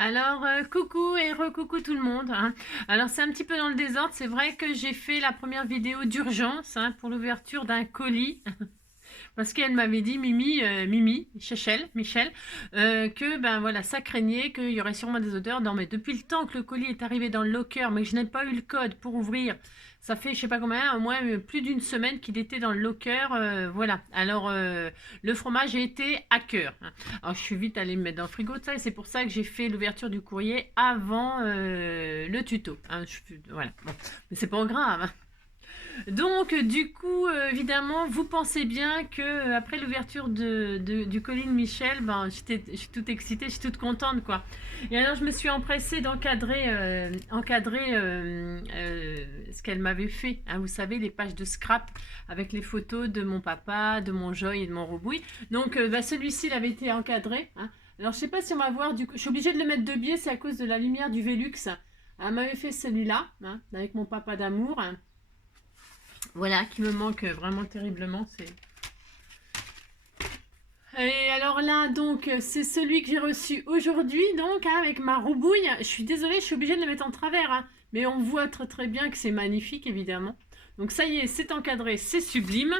Alors, coucou et recoucou tout le monde, hein. Alors, c'est un petit peu dans le désordre. C'est vrai que j'ai fait la première vidéo d'urgence, hein, pour l'ouverture d'un colis. Parce qu'elle m'avait dit, Michel, que ben voilà, ça craignait qu'il y aurait sûrement des odeurs. Non, mais depuis le temps que le colis est arrivé dans le locker, mais que je n'ai pas eu le code pour ouvrir, ça fait je sais pas combien, au moins plus d'une semaine qu'il était dans le locker. Voilà. Alors, le fromage a été à cœur, hein. Alors, je suis vite allée me mettre dans le frigo, de ça, et c'est pour ça que j'ai fait l'ouverture du courrier avant le tuto, hein. Voilà. Bon. Mais c'est pas grave, hein. Donc, du coup, évidemment, vous pensez bien que après l'ouverture du colis de Michel, ben, je suis toute excitée, je suis toute contente, quoi. Et alors, je me suis empressée d'encadrer ce qu'elle m'avait fait, hein. Vous savez, les pages de scrap avec les photos de mon papa, de mon Joy et de mon Robouille. Donc, bah, celui-ci, il avait été encadré, hein. Alors, je sais pas si on va voir, du coup, je suis obligée de le mettre de biais, c'est à cause de la lumière du Velux. Elle m'avait fait celui-là, hein, avec mon papa d'amour, hein. Voilà, qui me manque vraiment terriblement. Et alors là, donc, c'est celui que j'ai reçu aujourd'hui, donc, hein, avec ma roubouille. Je suis désolée, je suis obligée de le mettre en travers, hein, mais on voit très très bien que c'est magnifique, évidemment. Donc ça y est, c'est encadré, c'est sublime.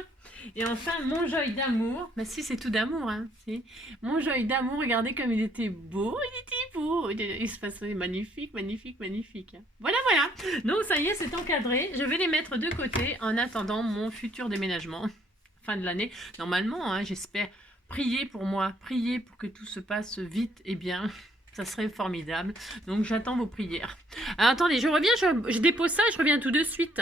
Et enfin, mon joy d'amour. Bah si, c'est tout d'amour, hein. Si. Mon joy d'amour, regardez comme il était beau, il était beau. Il se passait magnifique, magnifique, magnifique, hein. Voilà, voilà. Donc ça y est, c'est encadré. Je vais les mettre de côté en attendant mon futur déménagement. Fin de l'année. Normalement, hein, j'espère. Priez pour moi, priez pour que tout se passe vite et bien. Ça serait formidable. Donc j'attends vos prières. Alors, attendez, je reviens, je dépose ça et je reviens tout de suite.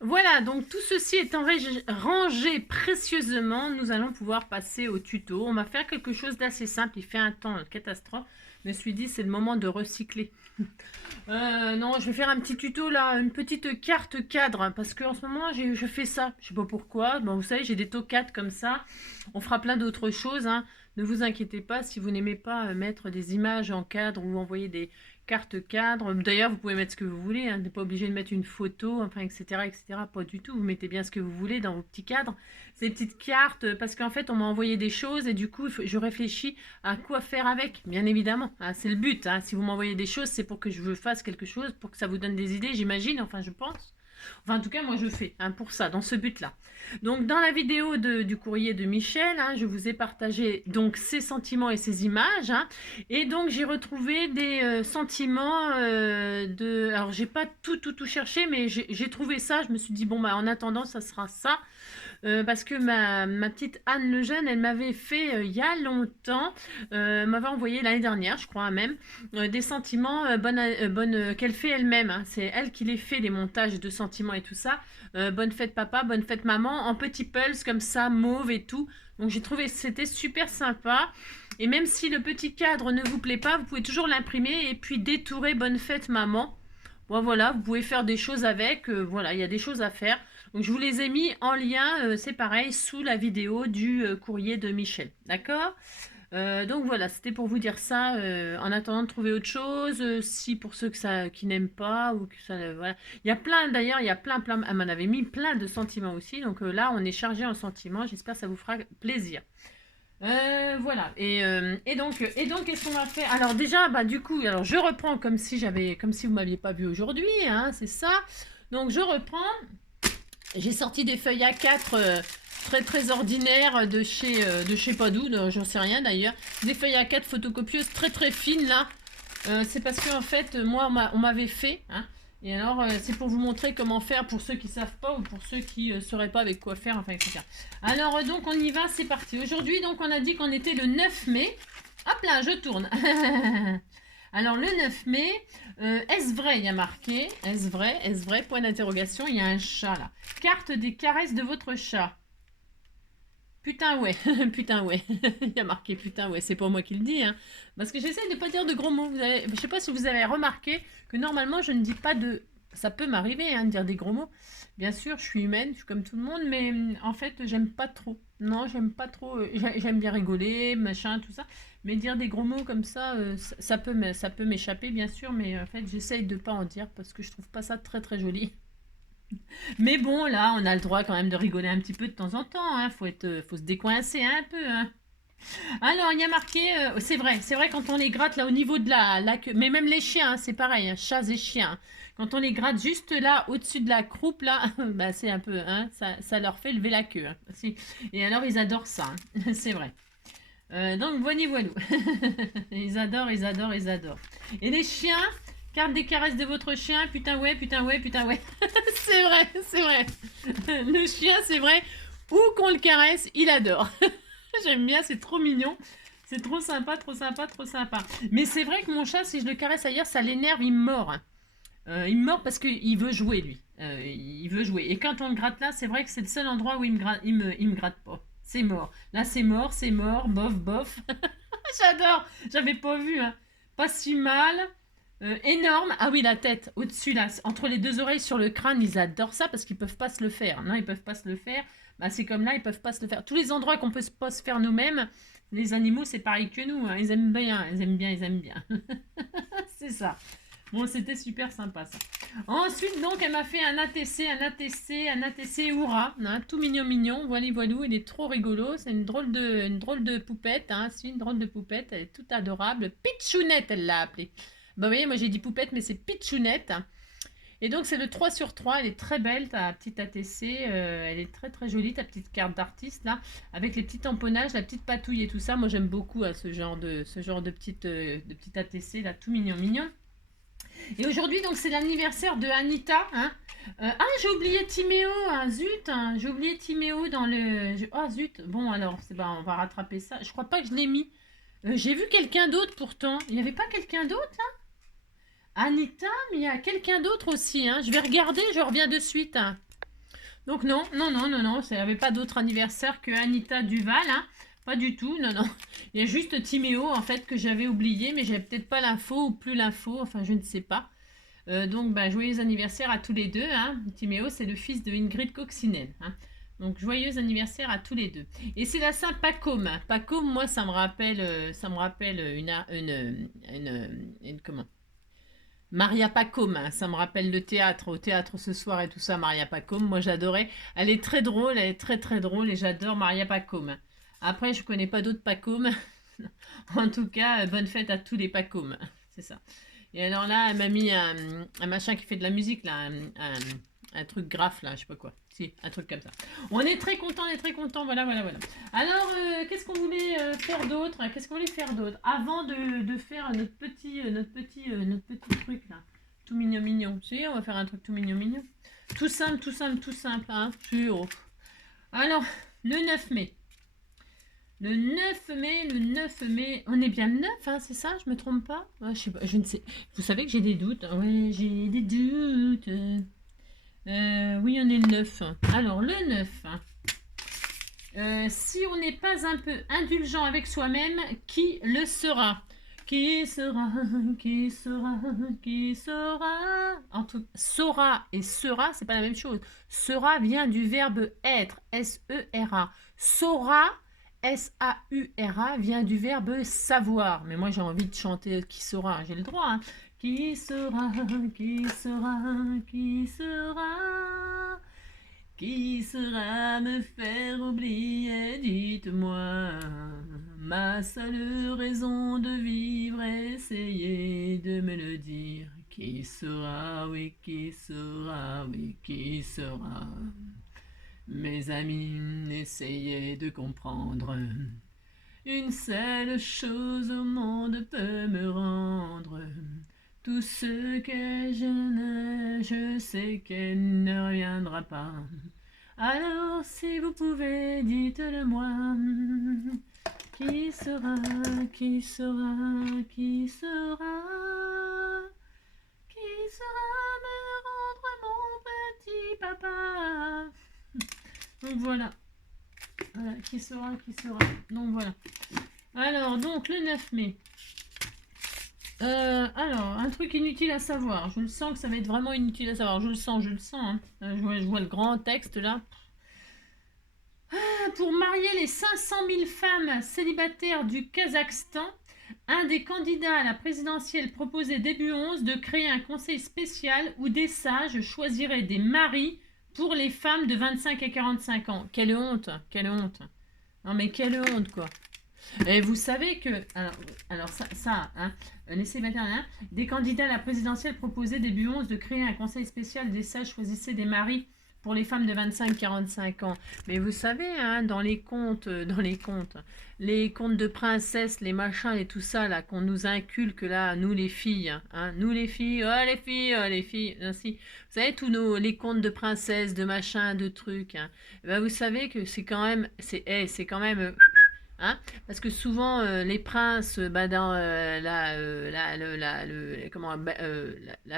Voilà, donc tout ceci étant rangé précieusement, nous allons pouvoir passer au tuto. On va faire quelque chose d'assez simple, il fait un temps catastrophe. Je me suis dit, c'est le moment de recycler. Non, je vais faire un petit tuto là, une petite carte cadre, parce qu'en ce moment, je fais ça. Je sais pas pourquoi. Bon, vous savez, j'ai des tocates comme ça. On fera plein d'autres choses, hein. Ne vous inquiétez pas si vous n'aimez pas mettre des images en cadre ou envoyer des cartes cadres. D'ailleurs, vous pouvez mettre ce que vous voulez, hein. Vous n'êtes pas obligé de mettre une photo, enfin, etc., etc. Pas du tout. Vous mettez bien ce que vous voulez dans vos petits cadres. Ces petites cartes, parce qu'en fait, on m'a envoyé des choses et du coup, je réfléchis à quoi faire avec, bien évidemment, hein. C'est le but, hein. Si vous m'envoyez des choses, c'est pour que je fasse quelque chose, pour que ça vous donne des idées, j'imagine, enfin, je pense. Enfin, en tout cas, moi, je fais, hein, pour ça, dans ce but-là. Donc, dans la vidéo du courrier de Michel, hein, je vous ai partagé donc ses sentiments et ses images, hein. Et donc, j'ai retrouvé des sentiments de... Alors, j'ai pas tout cherché, mais j'ai trouvé ça. Je me suis dit, bon, bah, en attendant, ça sera ça. Parce que ma petite Anne Lejeune, elle m'avait fait il y a longtemps, m'avait envoyé l'année dernière, je crois même, des sentiments qu'elle fait elle-même, hein. C'est elle qui les fait, les montages de sentiments et tout ça. Bonne fête papa, bonne fête maman, en petits pulse comme ça, mauve et tout. Donc j'ai trouvé que c'était super sympa. Et même si le petit cadre ne vous plaît pas, vous pouvez toujours l'imprimer et puis détourer bonne fête maman. Bon voilà, vous pouvez faire des choses avec, voilà, il y a des choses à faire. Donc je vous les ai mis en lien, c'est pareil, sous la vidéo du courrier de Michel. D'accord. Donc voilà, c'était pour vous dire ça, en attendant de trouver autre chose, si pour ceux qui n'aiment pas, ou que ça, voilà. Il y a plein, d'ailleurs, il y a plein, elle m'en avait mis plein de sentiments aussi, donc là, on est chargé en sentiments, j'espère que ça vous fera plaisir. Voilà, et donc qu'est-ce qu'on va faire? Alors déjà, bah du coup, alors je reprends comme si vous m'aviez pas vu aujourd'hui, hein, c'est ça. Donc je reprends. J'ai sorti des feuilles A4 très très ordinaires de chez pas d'où, j'en sais rien d'ailleurs. Des feuilles A4 photocopieuses très très fines là. C'est parce que en fait, moi, on m'avait fait, hein. Et alors, c'est pour vous montrer comment faire pour ceux qui savent pas ou pour ceux qui sauraient pas avec quoi faire, enfin, etc. Alors, donc, on y va, c'est parti. Aujourd'hui, donc, on a dit qu'on était le 9 mai. Hop là, je tourne. Alors, le 9 mai, est-ce vrai, il y a marqué, est-ce vrai, point d'interrogation, il y a un chat là. Carte des caresses de votre chat. Putain ouais, putain ouais, il y a marqué putain ouais, c'est pas moi qui le dis, hein. Parce que j'essaie de pas dire de gros mots. Je sais pas si vous avez remarqué que normalement je ne dis pas de... Ça peut m'arriver, hein, de dire des gros mots. Bien sûr, je suis humaine, je suis comme tout le monde, mais en fait, j'aime pas trop. Non, j'aime pas trop. J'aime bien rigoler, machin, tout ça. Mais dire des gros mots comme ça, ça peut m'échapper, bien sûr, mais en fait, j'essaye de pas en dire parce que je trouve pas ça très très joli. Mais bon, là, on a le droit quand même de rigoler un petit peu de temps en temps, hein. Faut se décoincer un peu, hein. Alors, il y a marqué, c'est vrai, quand on les gratte là au niveau de la queue, mais même les chiens, hein, c'est pareil, hein, chats et chiens. Quand on les gratte juste là, au-dessus de la croupe, là, bah, c'est un peu, hein, ça leur fait lever la queue. Hein. Et alors, ils adorent ça, hein, c'est vrai. Donc, voilou. Ils adorent, ils adorent, ils adorent. Et les chiens, carte des caresses de votre chien, putain ouais, putain ouais, putain ouais. C'est vrai, c'est vrai. Le chien, c'est vrai, où qu'on le caresse, il adore. J'aime bien, c'est trop mignon. C'est trop sympa, trop sympa, trop sympa. Mais c'est vrai que mon chat, si je le caresse ailleurs, ça l'énerve, il me mord. Hein. Il me mord parce qu'il veut jouer, lui. Il veut jouer. Et quand on le gratte là, c'est vrai que c'est le seul endroit où il me gratte pas. C'est mort. Là, c'est mort, bof, bof. J'adore. J'avais pas vu. Hein. Pas si mal. Énorme. Ah oui, la tête, au-dessus, là, entre les deux oreilles sur le crâne, ils adorent ça parce qu'ils peuvent pas se le faire. Non, ils peuvent pas se le faire. Bah, c'est comme là, ils peuvent pas se le faire. Tous les endroits qu'on peut pas se faire nous-mêmes, les animaux, c'est pareil que nous. Hein. Ils aiment bien, ils aiment bien, ils aiment bien. C'est ça. Bon, c'était super sympa ça. Ensuite, donc, elle m'a fait un ATC Oura, hein, tout mignon, mignon. Voilou, il est trop rigolo. C'est une drôle de poupette, hein. C'est une drôle de poupette. Elle est toute adorable. Pitchounette, elle l'a appelée. Bah, vous voyez, moi j'ai dit poupette, mais c'est Pitchounette. Et donc, c'est le 3 sur 3. Elle est très belle, ta petite ATC. Elle est très, très jolie, ta petite carte d'artiste, là. Avec les petits tamponnages, la petite patouille et tout ça. Moi, j'aime beaucoup ce genre de petite ATC, là, tout mignon, mignon. Et aujourd'hui, donc, c'est l'anniversaire de Anita. Hein. J'ai oublié Timéo. Hein, zut, hein, j'ai oublié Timéo dans le... zut. Bon, alors, on va rattraper ça. Je crois pas que je l'ai mis. J'ai vu quelqu'un d'autre, pourtant. Il n'y avait pas quelqu'un d'autre, là Anita, mais il y a quelqu'un d'autre aussi. Hein. Je vais regarder, je reviens de suite. Hein. Donc non, il n'y avait pas d'autre anniversaire que Anita Duval. Hein. Pas du tout, non. Il y a juste Timéo, en fait, que j'avais oublié, mais j'avais peut-être pas l'info ou plus l'info, enfin, je ne sais pas. Donc, joyeux anniversaire à tous les deux. Hein. Timéo, c'est le fils de Ingrid Coccinelle. Hein. Donc, joyeux anniversaire à tous les deux. Et c'est la Saint Pacôme. Pacôme, moi, ça me rappelle une comment Maria Pacôme, hein, ça me rappelle le théâtre, au théâtre ce soir et tout ça, Maria Pacôme, moi j'adorais. Elle est très drôle, elle est très très drôle et j'adore Maria Pacôme. Après, je connais pas d'autres Pacôme. En tout cas, bonne fête à tous les Pacômes, c'est ça. Et alors là, elle m'a mis un machin qui fait de la musique, là, un truc graphe, là, je sais pas quoi. Si, un truc comme ça. On est très content, voilà. Alors, qu'est-ce qu'on voulait faire d'autre? Avant de faire notre petit truc, là. Tout mignon, mignon. Si, on va faire un truc tout mignon, mignon. Tout simple, hein. Alors, le 9 mai. Le 9 mai, on est bien le 9, hein, c'est ça, je me trompe pas? Je sais pas, je ne sais. Vous savez que j'ai des doutes. Ouais, j'ai des doutes. Oui, on est le 9. Alors, le 9. Si on n'est pas un peu indulgent avec soi-même, qui le sera? Qui sera? Entre sera et sera, c'est pas la même chose. Sera vient du verbe être, S-E-R-A. Saura, S-A-U-R-A, vient du verbe savoir. Mais moi, j'ai envie de chanter qui sera, j'ai le droit. Hein. Qui sera? Qui sera me faire oublier? Dites-moi. Ma seule raison de vivre, essayez de me le dire. Qui sera? Oui, qui sera? Oui, qui sera? Mes amis, essayez de comprendre. Une seule chose au monde peut me rendre. Tout ce que je n'ai, je sais qu'elle ne reviendra pas. Alors si vous pouvez, dites-le moi. Qui sera? Qui sera me rendre mon petit papa? Donc voilà. Qui sera? Donc voilà. Alors, donc le 9 mai. Alors, un truc inutile à savoir. Je le sens que ça va être vraiment inutile à savoir. Je le sens. Hein. Je vois le grand texte là. Pour marier les 500 000 femmes célibataires du Kazakhstan, un des candidats à la présidentielle proposait début 11 de créer un conseil spécial où des sages choisiraient des maris pour les femmes de 25 à 45 ans. Quelle honte. Non mais quelle honte quoi. Et vous savez que, alors hein, l'essai 21, des candidats à la présidentielle proposaient début 11 de créer un conseil spécial des sages choisissaient des maris pour les femmes de 25-45 ans. Mais vous savez, hein, dans les contes, les contes de princesses, les machins et tout ça, là, qu'on nous inculque, là, nous les filles, hein, nous les filles, oh les filles, oh les filles, ainsi. Vous savez, tous les contes de princesses, de machins, de trucs, hein, ben, vous savez que c'est quand même, c'est quand même... Hein, parce que souvent, les princes, bah, dans la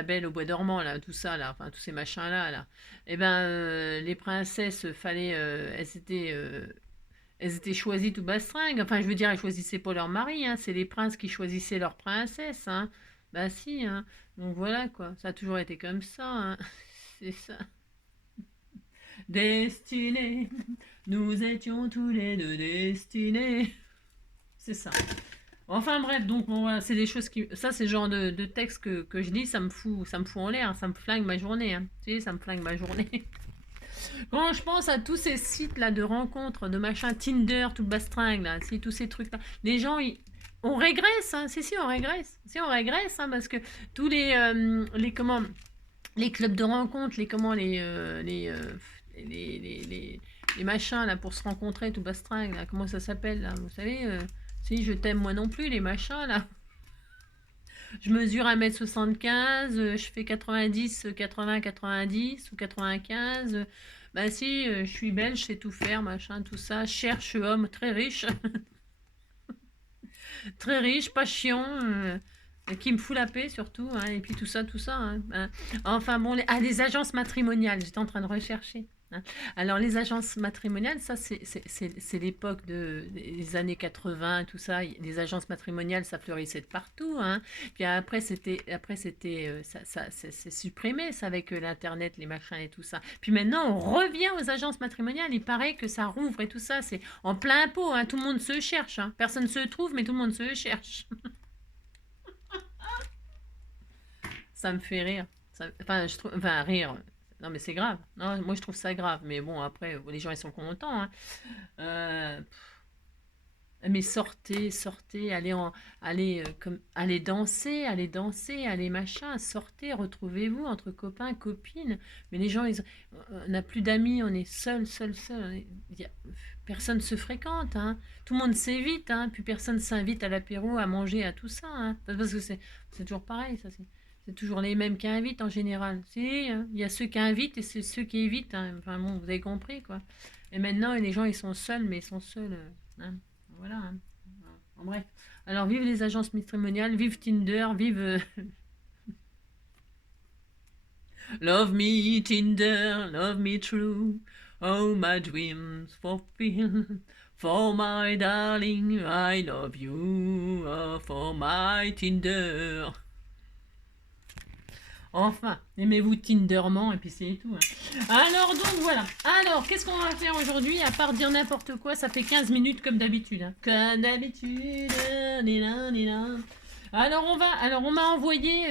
Belle au bois dormant, là, tout ça, là, enfin, tous ces machins-là, là, et ben, les princesses, elles étaient choisies tout bastringue. Enfin, je veux dire, elles choisissaient pas leur mari, hein, c'est les princes qui choisissaient leur princesse, hein. Bah si, hein. Donc voilà, quoi. Ça a toujours été comme ça, hein. C'est ça. Destinés, nous étions tous les deux destinés. C'est ça. Enfin bref, donc bon, voilà, c'est des choses qui... Ça, c'est le genre de texte que je lis, ça me fout en l'air, ça me flingue ma journée. Hein. Tu sais, ça me flingue ma journée. Quand je pense à tous ces sites-là de rencontres, de machin, Tinder, tout bastringue, là, tous ces trucs-là, les gens, on régresse, hein. Si, on régresse. Si, on régresse, hein, parce que tous les clubs de rencontres, les machins là pour se rencontrer, tout bastringue, là, comment ça s'appelle là, vous savez, si je t'aime moi non plus, les machins là. Je mesure 1m75, je fais 90, 80, 90 ou 95. Bah si, je suis belle, je sais tout faire, machin, tout ça. Cherche homme très riche. Très riche, pas chiant. Qui me fout la paix surtout, hein, et puis tout ça, hein. Enfin bon, les agences matrimoniales, j'étais en train de rechercher. Hein. Alors les agences matrimoniales, ça c'est l'époque des années 80, tout ça. Les agences matrimoniales, ça fleurissait de partout. Hein. Puis après c'est supprimé, ça avec l'internet, les machins et tout ça. Puis maintenant on revient aux agences matrimoniales. Il paraît que ça rouvre et tout ça, c'est en plein pot. Hein. Tout le monde se cherche. Hein. Personne ne se trouve, mais tout le monde se cherche. Ça me fait rire. Enfin, rire. Non, mais c'est grave. Non, moi, je trouve ça grave. Mais bon, après, les gens, ils sont contents. Hein. Euh, mais sortez, allez danser, allez machin, sortez, retrouvez-vous entre copains, copines. Mais les gens, on n'a plus d'amis, on est seul. Personne se fréquente, hein. Tout le monde s'évite, hein. Puis personne s'invite à l'apéro, à manger, à tout ça, hein. Parce que c'est toujours pareil, ça. C'est toujours les mêmes qui invitent en général. Si, hein, il y a ceux qui invitent et c'est ceux qui évitent. Hein. Enfin bon, vous avez compris, quoi. Et maintenant, les gens, ils sont seuls, mais ils sont seuls. Hein. Voilà. Hein. En bref. Alors, vive les agences matrimoniales, vive Tinder, vive... Love me Tinder, love me true. Oh, my dreams fulfill. For my darling, I love you. Oh, for my Tinder. Enfin, aimez-vous Tinderman et puis c'est tout. Hein. Alors donc voilà. Alors, qu'est-ce qu'on va faire aujourd'hui à part dire n'importe quoi? Ça fait 15 minutes comme d'habitude. Hein. Comme d'habitude. Alors on m'a envoyé,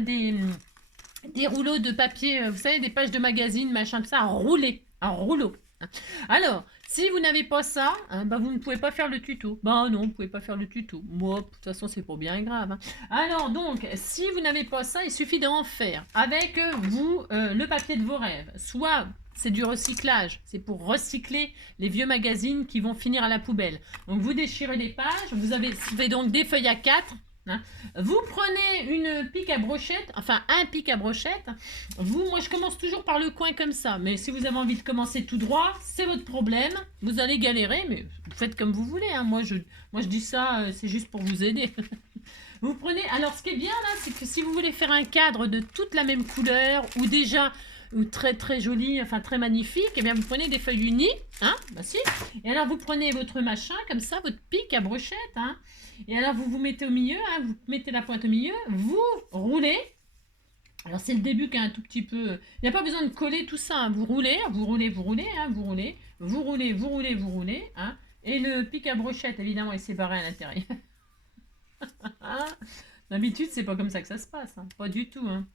des rouleaux de papier, vous savez, des pages de magazine, machin, tout ça, à rouler, un rouleau. Alors, si vous n'avez pas ça, hein, bah vous ne pouvez pas faire le tuto. Bah non, vous ne pouvez pas faire le tuto. Moi, de toute façon, c'est pas bien grave. Hein. Alors donc, si vous n'avez pas ça, il suffit d'en faire avec vous le papier de vos rêves. Soit c'est du recyclage, c'est pour recycler les vieux magazines qui vont finir à la poubelle. Donc vous déchirez les pages, vous avez donc des feuilles à 4. Hein. Vous prenez une pique à brochette, enfin un pic à brochette. Moi je commence toujours par le coin comme ça, mais si vous avez envie de commencer tout droit, c'est votre problème. Vous allez galérer, mais vous faites comme vous voulez. Hein. Moi je dis ça, c'est juste pour vous aider. Vous prenez. Alors ce qui est bien là, c'est que si vous voulez faire un cadre de toute la même couleur ou très très joli, enfin très magnifique, et bien vous prenez des feuilles unies, hein, bah si. Et alors vous prenez votre machin comme ça, votre pic à brochette, hein. Et alors vous mettez au milieu, hein, vous mettez la pointe au milieu, vous roulez. Alors c'est le début qui est un tout petit peu... Il n'y a pas besoin de coller tout ça, hein. Vous roulez, hein, vous roulez, hein. Et le pic à brochette, évidemment, il s'est barré à l'intérieur. D'habitude, c'est pas comme ça que ça se passe, hein. Pas du tout, hein.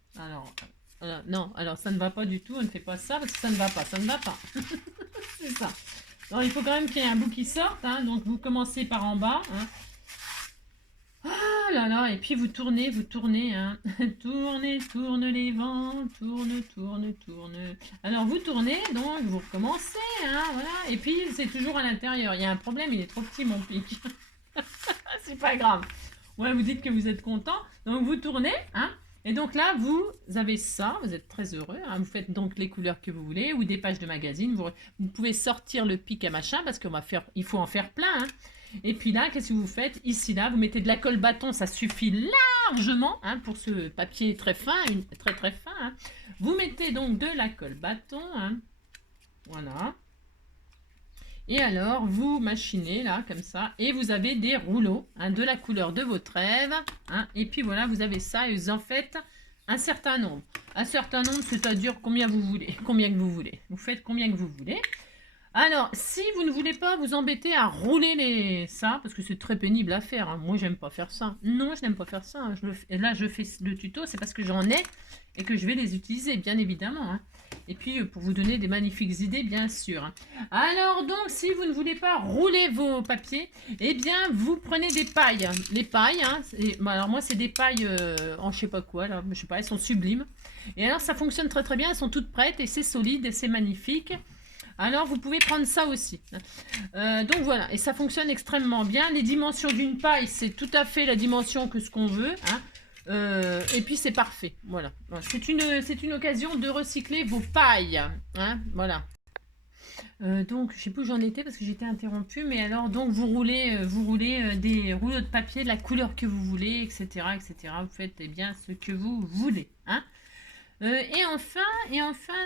Non, alors ça ne va pas du tout, on ne fait pas ça parce que ça ne va pas, c'est ça. Alors, il faut quand même qu'il y ait un bout qui sorte, hein, donc vous commencez par en bas. Hein. Ah là là, et puis vous tournez, hein. Tourne les vents, tourne. Alors vous tournez, donc vous recommencez, hein, voilà. Et puis c'est toujours à l'intérieur. Il y a un problème, il est trop petit mon pic. C'est pas grave. Ouais, vous dites que vous êtes content, donc vous tournez, hein. Et donc là, vous avez ça, vous êtes très heureux, hein, vous faites donc les couleurs que vous voulez, ou des pages de magazine, vous pouvez sortir le pic à machin, parce il faut en faire plein, hein. Et puis là, qu'est-ce que vous faites? Ici, là, vous mettez de la colle bâton, ça suffit largement, hein, pour ce papier très fin, très très fin, hein. Vous mettez donc de la colle bâton, hein, voilà. Et alors, vous machinez là, comme ça, et vous avez des rouleaux, hein, de la couleur de votre rêve, hein, et puis voilà, vous avez ça, et vous en faites un certain nombre. Un certain nombre, c'est-à-dire combien vous voulez, combien que vous voulez. Vous faites combien que vous voulez. Alors, si vous ne voulez pas vous embêter à rouler ça, parce que c'est très pénible à faire, hein. Moi j'aime pas faire ça. Non, je n'aime pas faire ça. Hein. Là, je fais le tuto, c'est parce que j'en ai et que je vais les utiliser, bien évidemment. Hein. Et puis, pour vous donner des magnifiques idées, bien sûr. Hein. Alors, donc, si vous ne voulez pas rouler vos papiers, eh bien, vous prenez des pailles. Les pailles, hein, alors moi, c'est des pailles en je sais pas quoi, là, je sais pas, elles sont sublimes. Et alors, ça fonctionne très très bien, elles sont toutes prêtes et c'est solide et c'est magnifique. Alors, vous pouvez prendre ça aussi. Donc voilà, et ça fonctionne extrêmement bien. Les dimensions d'une paille, c'est tout à fait la dimension que ce qu'on veut. Hein. Et puis, c'est parfait. Voilà. C'est une occasion de recycler vos pailles. Hein. Voilà. Donc, je sais plus où j'en étais parce que j'étais interrompue. Mais alors, donc, vous roulez des rouleaux de papier de la couleur que vous voulez, etc., etc. Vous faites eh bien ce que vous voulez. Hein. Et enfin,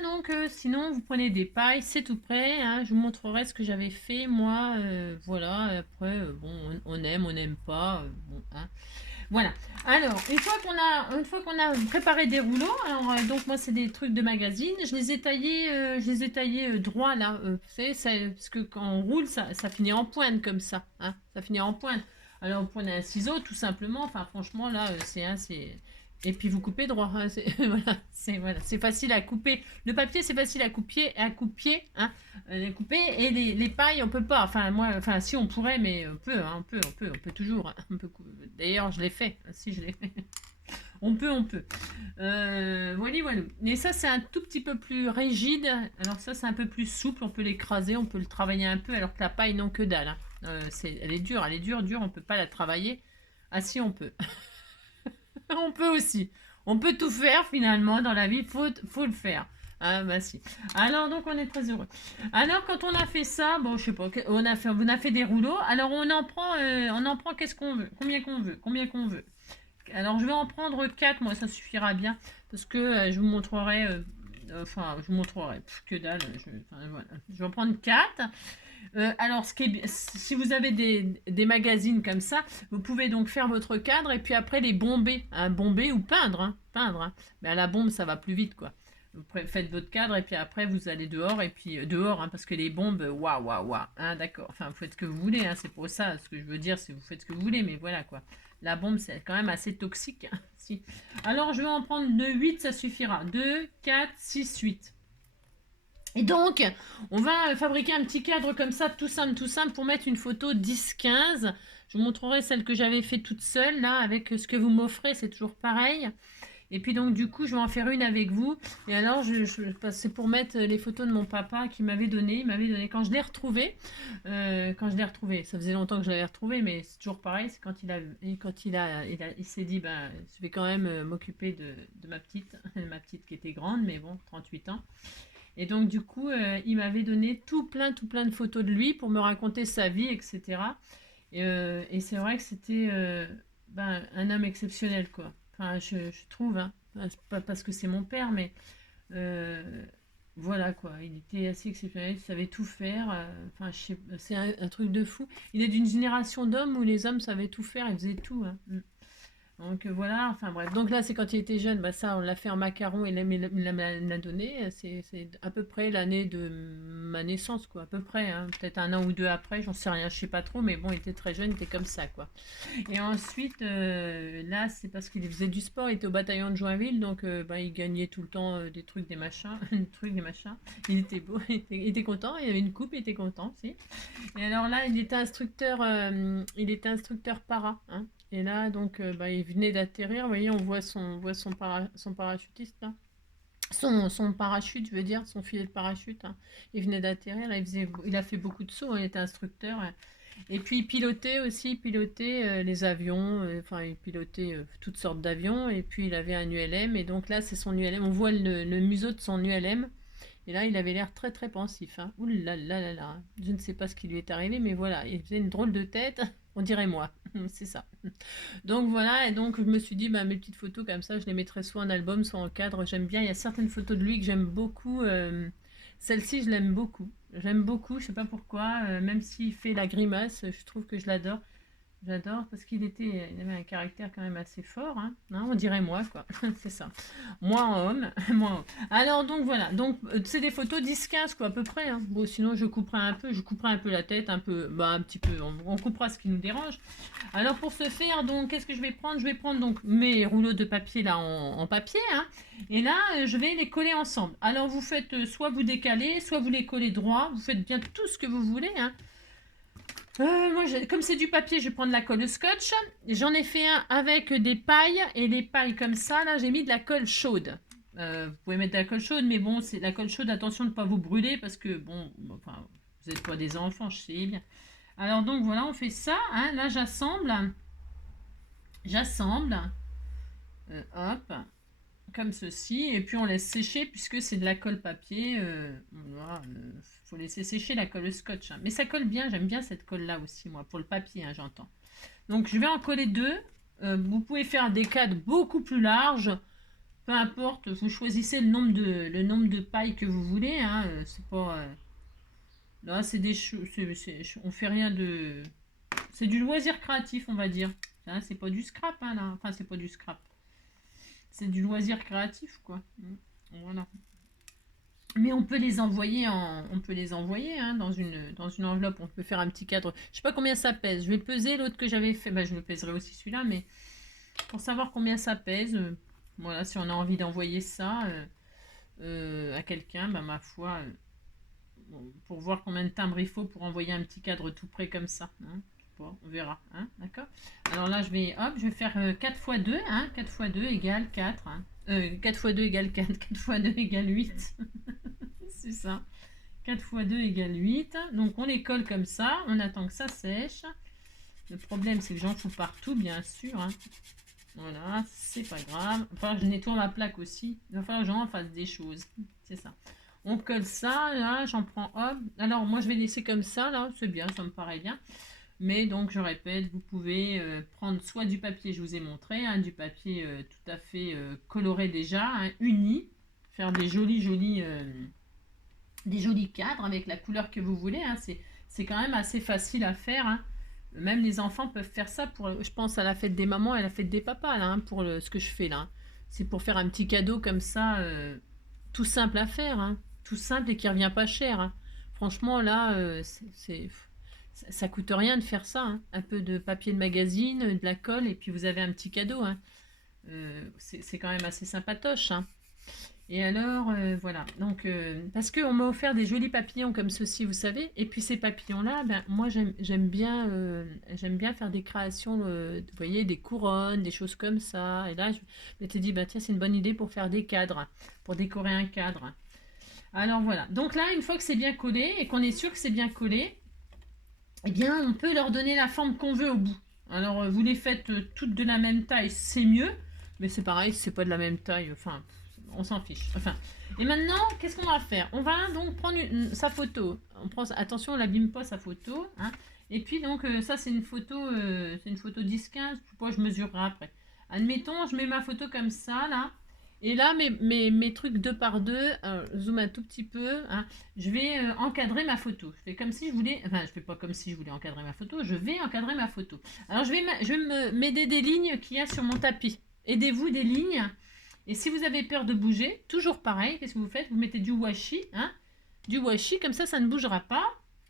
donc, sinon, vous prenez des pailles, c'est tout prêt. Hein, je vous montrerai ce que j'avais fait, moi. Voilà, après, bon, on aime, on n'aime pas. Bon, hein, voilà. Alors, une fois qu'on a préparé des rouleaux, alors, donc, moi, c'est des trucs de magazine. Je les ai taillés droit, là. Vous savez, parce que quand on roule, ça finit en pointe, comme ça. Hein, ça finit en pointe. Alors, vous prenez un ciseau, tout simplement. Enfin, franchement, là, c'est... Et puis vous coupez droit, hein, c'est facile à couper. Le papier, c'est facile à couper, hein, couper. Et les pailles, on peut pas. Enfin si on pourrait, mais on peut, hein, on peut toujours. Hein, d'ailleurs, je l'ai fait. Si je l'ai fait. On peut. Voilà. Mais ça, c'est un tout petit peu plus rigide. Alors ça, c'est un peu plus souple. On peut l'écraser, on peut le travailler un peu, alors que la paille, non, que dalle. Hein. Elle est dure, on peut pas la travailler. Ah si, on peut. On peut aussi. On peut tout faire finalement dans la vie, faut le faire. Ah bah si. Alors donc on est très heureux. Alors quand on a fait ça, bon je sais pas, on a fait des rouleaux. Alors on en prend qu'est-ce qu'on veut, combien qu'on veut. Alors je vais en prendre 4, moi ça suffira bien parce que je vous montrerai, que dalle. Voilà. Je vais en prendre 4. Alors, si vous avez des magazines comme ça, vous pouvez donc faire votre cadre et puis après les bomber. Hein, bomber ou peindre. Hein. Mais à la bombe, ça va plus vite, quoi. Vous faites votre cadre et puis après, vous allez dehors. Et puis dehors, hein, parce que les bombes, waouh. Hein, d'accord. Enfin, vous faites ce que vous voulez. Hein, c'est pour ça. Ce que je veux dire, c'est vous faites ce que vous voulez. Mais voilà, quoi. La bombe, c'est quand même assez toxique. Hein, si. Alors, je vais en prendre 8, ça suffira. 2, 4, 6, 8. Et donc, on va fabriquer un petit cadre comme ça, tout simple, pour mettre une photo 10-15. Je vous montrerai celle que j'avais fait toute seule, là, avec ce que vous m'offrez, c'est toujours pareil. Et puis donc, du coup, je vais en faire une avec vous. Et alors, c'est pour mettre les photos de mon papa qui m'avait donné. Il m'avait donné quand je l'ai retrouvé. Ça faisait longtemps que je l'avais retrouvé, mais c'est toujours pareil. C'est quand il s'est dit, ben, je vais quand même m'occuper de ma petite qui était grande, mais bon, 38 ans. Et donc, du coup, il m'avait donné tout plein de photos de lui pour me raconter sa vie, etc. Et c'est vrai que c'était un homme exceptionnel, quoi. Enfin, je trouve, hein. Pas parce que c'est mon père, mais voilà, quoi. Il était assez exceptionnel, il savait tout faire. Enfin, c'est un truc de fou. Il est d'une génération d'hommes où les hommes savaient tout faire, ils faisaient tout. Hein. Donc voilà, enfin bref. Donc là, c'est quand il était jeune, bah ça, on l'a fait en macaron et il l'a donné. C'est à peu près l'année de ma naissance, quoi. À peu près, hein. Peut-être un an ou deux après, j'en sais rien, je sais pas trop, mais bon, il était très jeune, il était comme ça, quoi. Et ensuite, là, c'est parce qu'il faisait du sport, il était au bataillon de Joinville, donc bah, il gagnait tout le temps des trucs, des machins, des trucs, des machins. Il était beau, il était content, il avait une coupe, il était content aussi. Et alors là, il était instructeur para, hein. Et là, donc, bah, il venait d'atterrir. Vous voyez, on voit son parachutiste là. Son parachute, je veux dire, son filet de parachute, hein. Il venait d'atterrir. Là, il a fait beaucoup de sauts, hein, il était instructeur, hein. Et puis, il pilotait aussi, les avions. Enfin, il pilotait toutes sortes d'avions. Et puis, il avait un ULM. Et donc là, c'est son ULM. On voit le museau de son ULM. Et là, il avait l'air très très pensif, hein. Ouh là là là là. Je ne sais pas ce qui lui est arrivé, mais voilà, il faisait une drôle de tête. On dirait moi, c'est ça. Donc voilà, et donc je me suis dit, bah, mes petites photos comme ça, je les mettrai soit en album, soit en cadre. J'aime bien, il y a certaines photos de lui que j'aime beaucoup. Celle-ci, je l'aime beaucoup. J'aime beaucoup, je sais pas pourquoi, même s'il fait la grimace, je trouve que je l'adore. J'adore parce il avait un caractère quand même assez fort, hein. Hein, on dirait moi, quoi. C'est ça. Moi en homme, moi en homme. Alors donc voilà, donc c'est des photos 10-15 quoi à peu près, hein. Bon sinon je couperai un peu la tête, un peu, bah un petit peu, on coupera ce qui nous dérange. Alors pour ce faire, donc qu'est-ce que je vais prendre? Je vais prendre donc mes rouleaux de papier là en papier, hein. Et là je vais les coller ensemble. Alors vous faites soit vous décalez, soit vous les collez droit, vous faites bien tout ce que vous voulez, hein. Moi, comme c'est du papier, je vais prendre la colle scotch. J'en ai fait un avec des pailles. Et les pailles comme ça, là, j'ai mis de la colle chaude. Vous pouvez mettre de la colle chaude, mais bon, c'est la colle chaude, attention de ne pas vous brûler parce que, bon, enfin, vous n'êtes pas des enfants, je sais bien. Alors, donc, voilà, on fait ça, hein. Là, j'assemble. J'assemble. Hop. Comme ceci, et puis on laisse sécher puisque c'est de la colle papier. Voilà, faut laisser sécher la colle scotch, hein. Mais ça colle bien, j'aime bien cette colle là aussi, moi, pour le papier, hein, j'entends. Donc je vais en coller deux. Vous pouvez faire des cadres beaucoup plus larges, peu importe, vous choisissez le nombre de pailles que vous voulez, hein. C'est pas. Là, c'est des choses. On fait rien de. C'est du loisir créatif, on va dire. Hein, c'est pas du scrap, hein, là. Enfin, c'est pas du scrap. C'est du loisir créatif, quoi. Voilà. Mais on peut les envoyer hein, dans une enveloppe. On peut faire un petit cadre. Je sais pas combien ça pèse. Je vais peser l'autre que j'avais fait. Bah, je le pèserai aussi celui-là, mais pour savoir combien ça pèse, voilà, si on a envie d'envoyer ça à quelqu'un, bah, ma foi, pour voir combien de timbres il faut pour envoyer un petit cadre tout près comme ça, hein. Bon, on verra, hein, d'accord. Alors là, je vais faire 4 x 2, hein, 4 x 2 égale 4, hein. 4 x 2 égale 4, 4 x 2 égale 8. C'est ça. 4 x 2 égale 8. Donc on les colle comme ça, on attend que ça sèche. Le problème, c'est que j'en fous partout, bien sûr, hein. Voilà, c'est pas grave. Enfin, je nettoie ma plaque aussi. Il va falloir que j'en fasse des choses. C'est ça. On colle ça, là, j'en prends, hop. Alors, moi, je vais laisser comme ça, là, c'est bien, ça me paraît bien. Mais donc, je répète, vous pouvez prendre soit du papier, je vous ai montré, hein, du papier tout à fait coloré déjà, hein, uni, faire des jolis cadres avec la couleur que vous voulez, hein. C'est quand même assez facile à faire, hein. Même les enfants peuvent faire ça pour, je pense à la fête des mamans et la fête des papas, là, hein, pour ce que je fais là, hein. C'est pour faire un petit cadeau comme ça, tout simple à faire, hein. Tout simple et qui revient pas cher, hein. Franchement, là, ça coûte rien de faire ça, hein. Un peu de papier de magazine, de la colle, et puis vous avez un petit cadeau, hein. C'est quand même assez sympatoche, hein. Et alors, voilà. Donc, parce qu'on m'a offert des jolis papillons comme ceci, vous savez. Et puis ces papillons-là, ben, moi, j'aime bien faire des créations, vous voyez, des couronnes, des choses comme ça. Et là, je m'étais dit, bah, tiens, c'est une bonne idée pour faire des cadres, pour décorer un cadre. Alors, voilà. Donc là, une fois que c'est bien collé et qu'on est sûr que c'est bien collé, eh bien, on peut leur donner la forme qu'on veut au bout. Alors, vous les faites toutes de la même taille, c'est mieux. Mais c'est pareil, si c'est pas de la même taille, enfin, on s'en fiche. Enfin, et maintenant, qu'est-ce qu'on va faire? On va donc prendre sa photo. Attention, on n'abîme pas sa photo, hein. Et puis, donc, ça, c'est une photo 10-15. Pourquoi je mesurerai après? Admettons, je mets ma photo comme ça, là. Et là, mes trucs 2 par 2, zoom un tout petit peu, hein, je vais encadrer ma photo. Je fais comme si je voulais, enfin, je fais pas comme si je voulais encadrer ma photo, je vais encadrer ma photo. Alors, je vais m'aider des lignes qu'il y a sur mon tapis. Aidez-vous des lignes. Et si vous avez peur de bouger, toujours pareil, qu'est-ce que vous faites? Vous mettez du washi, hein, du washi, comme ça ne bougera pas.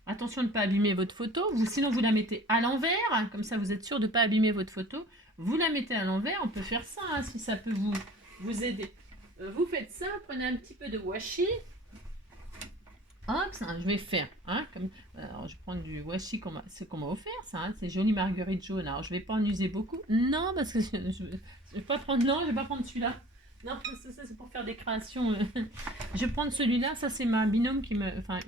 Attention de ne pas abîmer votre photo, sinon vous la mettez à l'envers, comme ça vous êtes sûr de ne pas abîmer votre photo. Vous la mettez à l'envers, on peut faire ça, hein, si ça peut vous aider. Vous faites ça, prenez un petit peu de washi. Hop, ça, je vais faire, hein, comme, alors je prends du washi qu'on m'a offert, ça, hein, c'est joli marguerite jaune. Alors je vais pas en user beaucoup, non, parce que je vais pas prendre, non, je vais pas prendre celui-là. Non, ça c'est pour faire des créations. Je vais prendre celui-là, ça c'est ma binôme qui me, enfin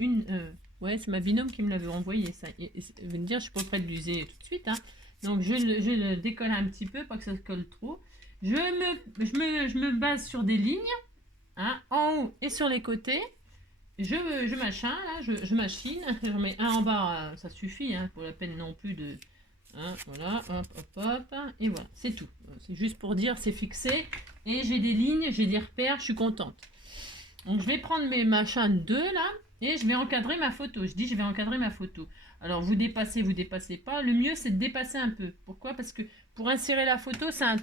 ouais, c'est ma binôme qui me l'avait envoyé. Ça, je vais me dire, je suis pas prête de l'user tout de suite, hein. Donc je le décolle un petit peu, pas que ça se colle trop. Je me base sur des lignes, hein, en haut et sur les côtés. Je machine, là, je machine. J'en mets un en bas, ça suffit, hein, pour la peine non plus de... Hein, voilà, hop, hop, hop, et voilà, c'est tout. C'est juste pour dire, c'est fixé, et j'ai des lignes, j'ai des repères, je suis contente. Donc je vais prendre mes machins 2 là, et je vais encadrer ma photo. Je dis, je vais encadrer ma photo. Alors vous dépassez pas. Le mieux, c'est de dépasser un peu. Pourquoi? Parce que pour insérer la photo, ça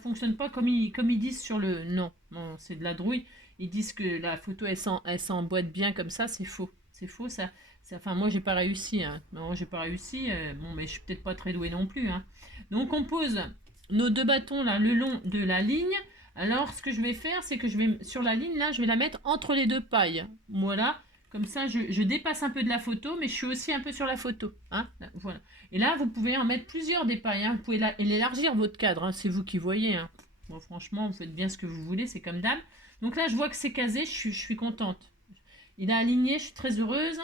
fonctionne pas comme ils disent sur le... Non, c'est de la drouille. Ils disent que la photo, elle s'emboîte bien comme ça. C'est faux. C'est faux, ça. Enfin, moi, j'ai pas réussi. Hein. Non, j'ai pas réussi. Bon, mais je suis peut-être pas très douée non plus. Hein. Donc, on pose nos 2 bâtons là, le long de la ligne. Alors, ce que je vais faire, c'est que je vais, sur la ligne, là, je vais la mettre entre les 2 pailles. Voilà. Comme ça, je dépasse un peu de la photo, mais je suis aussi un peu sur la photo. Hein, voilà. Et là, vous pouvez en mettre plusieurs des pailles. Hein. Vous pouvez élargir votre cadre. Hein. C'est vous qui voyez. Hein. Bon, franchement, vous faites bien ce que vous voulez. C'est comme d'hab. Donc là, je vois que c'est casé. Je suis contente. Il a aligné. Je suis très heureuse.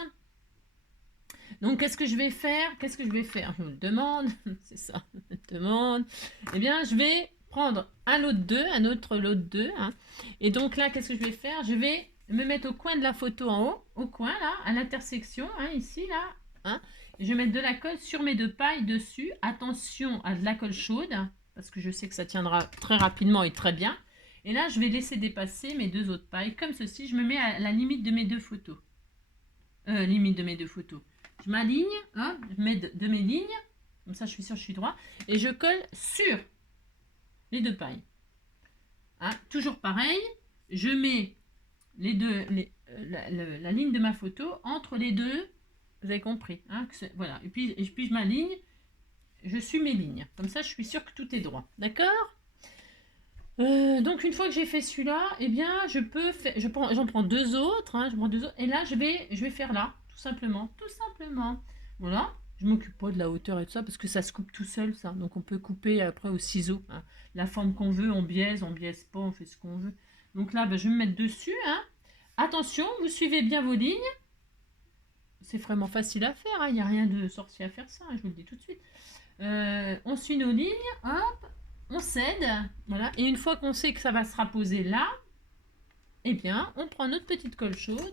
Donc, qu'est-ce que je vais faire? Je me demande. C'est ça. Je me demande. Eh bien, je vais prendre un autre lot de 2. Hein. Et donc là, qu'est-ce que je vais faire? Je vais me mettre au coin de la photo en haut, au coin là, à l'intersection, hein, ici là. Hein. Et je vais mettre de la colle sur mes 2 pailles dessus. Attention à de la colle chaude, parce que je sais que ça tiendra très rapidement et très bien. Et là, je vais laisser dépasser mes 2 autres pailles, comme ceci. Je me mets à la limite de mes 2 photos. Je m'aligne, hein, je mets de mes lignes, comme ça je suis sûre que je suis droit, et je colle sur les 2 pailles. Hein, toujours pareil, je mets la ligne de ma photo entre les 2, vous avez compris. Hein, voilà, et puis je m'aligne, je suis mes lignes. Comme ça, je suis sûre que tout est droit. D'accord? Donc une fois que j'ai fait celui-là, eh bien j'en prends 2 autres, hein, et là je vais faire là, tout simplement. Voilà, je m'occupe pas de la hauteur et tout ça parce que ça se coupe tout seul ça, donc on peut couper après au ciseau, hein. La forme qu'on veut, on biaise pas, on fait ce qu'on veut. Donc là, je vais me mettre dessus, hein. Attention, vous suivez bien vos lignes. C'est vraiment facile à faire, hein. Il n'y a rien de sorcier à faire ça, hein, je vous le dis tout de suite. On suit nos lignes, hop. On cède, voilà, et une fois qu'on sait que ça va se rapposer là, eh bien, on prend notre petite colle chaude,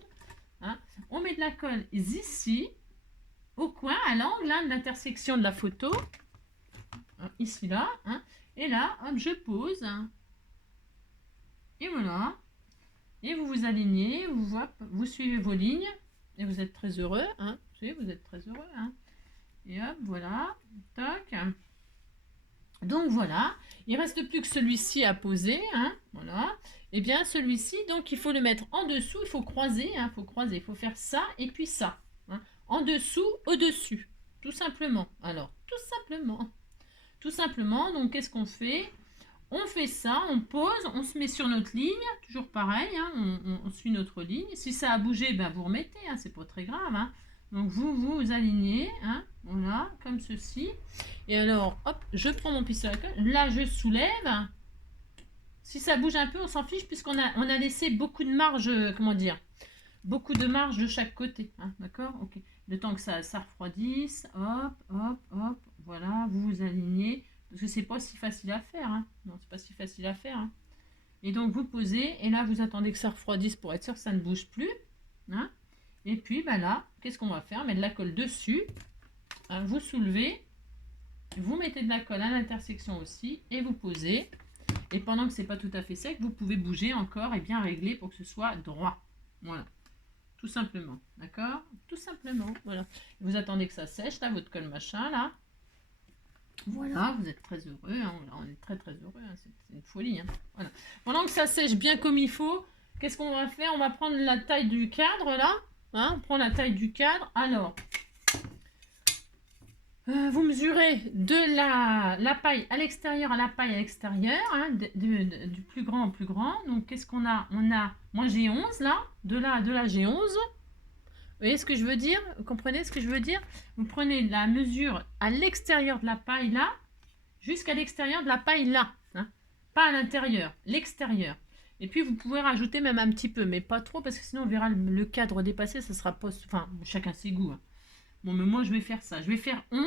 hein, on met de la colle ici, au coin, à l'angle de l'intersection de la photo, hein, ici, là, hein, et là, hop, je pose, hein, et voilà, et vous vous alignez, vous suivez vos lignes, et vous êtes très heureux, hein, vous êtes très heureux, hein, et hop, voilà, toc. Donc voilà, il ne reste plus que celui-ci à poser, hein, voilà. Et bien celui-ci, donc il faut le mettre en dessous, il faut croiser, hein, il faut faire ça et puis ça. Hein, en dessous, au-dessus, tout simplement. Alors, tout simplement, donc qu'est-ce qu'on fait? On fait ça, on pose, on se met sur notre ligne, toujours pareil, hein, on suit notre ligne. Si ça a bougé, ben vous remettez, hein, c'est pas très grave. Hein. Donc vous alignez, hein, voilà, comme ceci. Et alors, hop, je prends mon pistolet à colle. Là, je soulève. Si ça bouge un peu, on s'en fiche puisqu'on a laissé beaucoup de marge, comment dire, beaucoup de marge de chaque côté. Hein, d'accord? Ok. Le temps que ça refroidisse, hop, hop, hop, voilà, vous vous alignez. Parce que c'est pas si facile à faire. Hein. Non, c'est pas si facile à faire. Hein. Et donc, vous posez. Et là, vous attendez que ça refroidisse pour être sûr que ça ne bouge plus. Hein. Et puis, ben là, qu'est-ce qu'on va faire? Mettre de la colle dessus. Hein, vous soulevez. Vous mettez de la colle à l'intersection aussi. Et vous posez. Et pendant que c'est pas tout à fait sec, vous pouvez bouger encore et bien régler pour que ce soit droit. Voilà. Tout simplement. D'accord? Tout simplement. Voilà. Vous attendez que ça sèche, là, votre colle machin, là. Voilà, vous êtes très heureux. Hein. On est très très heureux. Hein. C'est une folie. Hein. Voilà. Pendant que ça sèche bien comme il faut, qu'est-ce qu'on va faire? On va prendre la taille du cadre, là. Hein, on prend la taille du cadre. Alors, vous mesurez de la paille à l'extérieur à la paille à l'extérieur, hein, du plus grand au plus grand. Donc, qu'est-ce qu'on a? Moi j'ai 11 là, de là à de là j'ai 11. Vous voyez ce que je veux dire? Vous comprenez ce que je veux dire? Vous prenez la mesure à l'extérieur de la paille là, jusqu'à l'extérieur de la paille là. Hein, pas à l'intérieur, l'extérieur. Et puis vous pouvez rajouter même un petit peu, mais pas trop, parce que sinon on verra le cadre dépassé, ça sera pas... Enfin, chacun ses goûts. Hein. Bon, mais moi, je vais faire ça. Je vais faire 11.